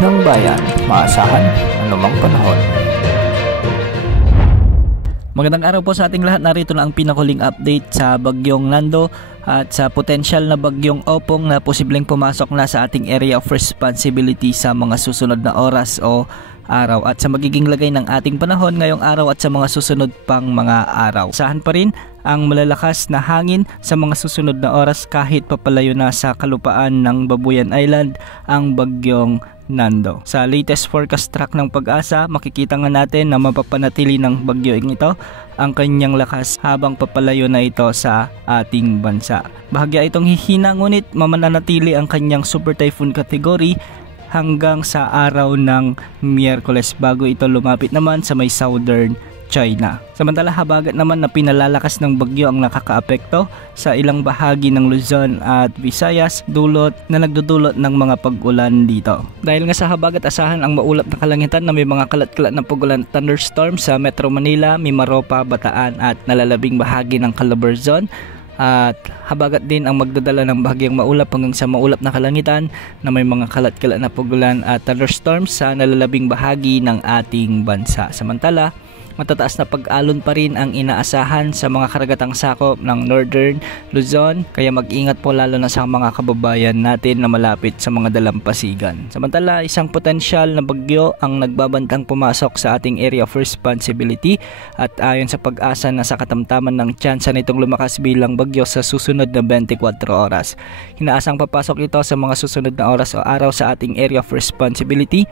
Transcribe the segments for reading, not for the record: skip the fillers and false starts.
ng bayan, maasahan anumang panahon. Magandang araw po sa ating lahat. Narito na ang pinakuling update sa bagyong Nando at sa potensyal na bagyong Opong na posibleng pumasok na sa ating area of responsibility sa mga susunod na oras o araw at sa magiging lagay ng ating panahon ngayong araw at sa mga susunod pang mga araw. Asahan pa rin ang malalakas na hangin sa mga susunod na oras kahit papalayo na sa kalupaan ng Babuyan Island ang bagyong Nando. Sa latest forecast track ng Pag-asa, makikita nga natin na mapapanatili ng bagyong ito ang kanyang lakas habang papalayo na ito sa ating bansa. Bahagya itong hihina ngunit mamananatili ang kanyang super typhoon category hanggang sa araw ng Miyerkules bago ito lumapit naman sa may southern China. Samantala habagat naman na pinalalakas ng bagyo ang nakakaapekto sa ilang bahagi ng Luzon at Visayas na nagdudulot ng mga pag-ulan dito. Dahil nga sa habagat asahan ang maulap na kalangitan na may mga kalat-kalat na pag-ulan thunderstorm sa Metro Manila, Mimaropa, Bataan at nalalabing bahagi ng Calabarzon. At habagat din ang magdadala ng bahagyang maulap hanggang sa maulap na kalangitan na may mga kalat-kalat na pag-ulan at thunderstorms sa nalalabing bahagi ng ating bansa. Samantala, matataas na pag-alon pa rin ang inaasahan sa mga karagatang sakop ng Northern Luzon, kaya mag-ingat po lalo na sa mga kababayan natin na malapit sa mga dalampasigan. Samantala, isang potensyal na bagyo ang nagbabantang pumasok sa ating area of responsibility at ayon sa Pag-asa na sa katamtaman ng tsansa nitong lumakas bilang bagyo sa susunod na 24 oras. Inaasang papasok ito sa mga susunod na oras o araw sa ating area of responsibility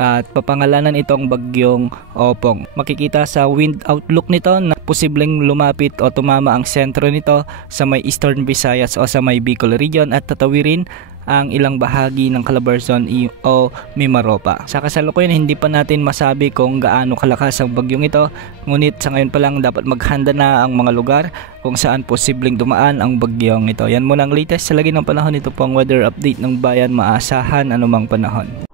at papangalanan itong bagyong Opong. Makikita sa wind outlook nito na posibleng lumapit o tumama ang sentro nito sa may Eastern Visayas o sa may Bicol region at tatawirin ang ilang bahagi ng Calabarzon o Mimaropa. Sa kasalukuyan hindi pa natin masabi kung gaano kalakas ang bagyong ito, ngunit sa ngayon pa lang dapat maghanda na ang mga lugar kung saan posibleng dumaan ang bagyong ito. Yan muna ang latest sa lagi ng panahon. Ito po ang weather update ng bayan, maasahan anumang panahon.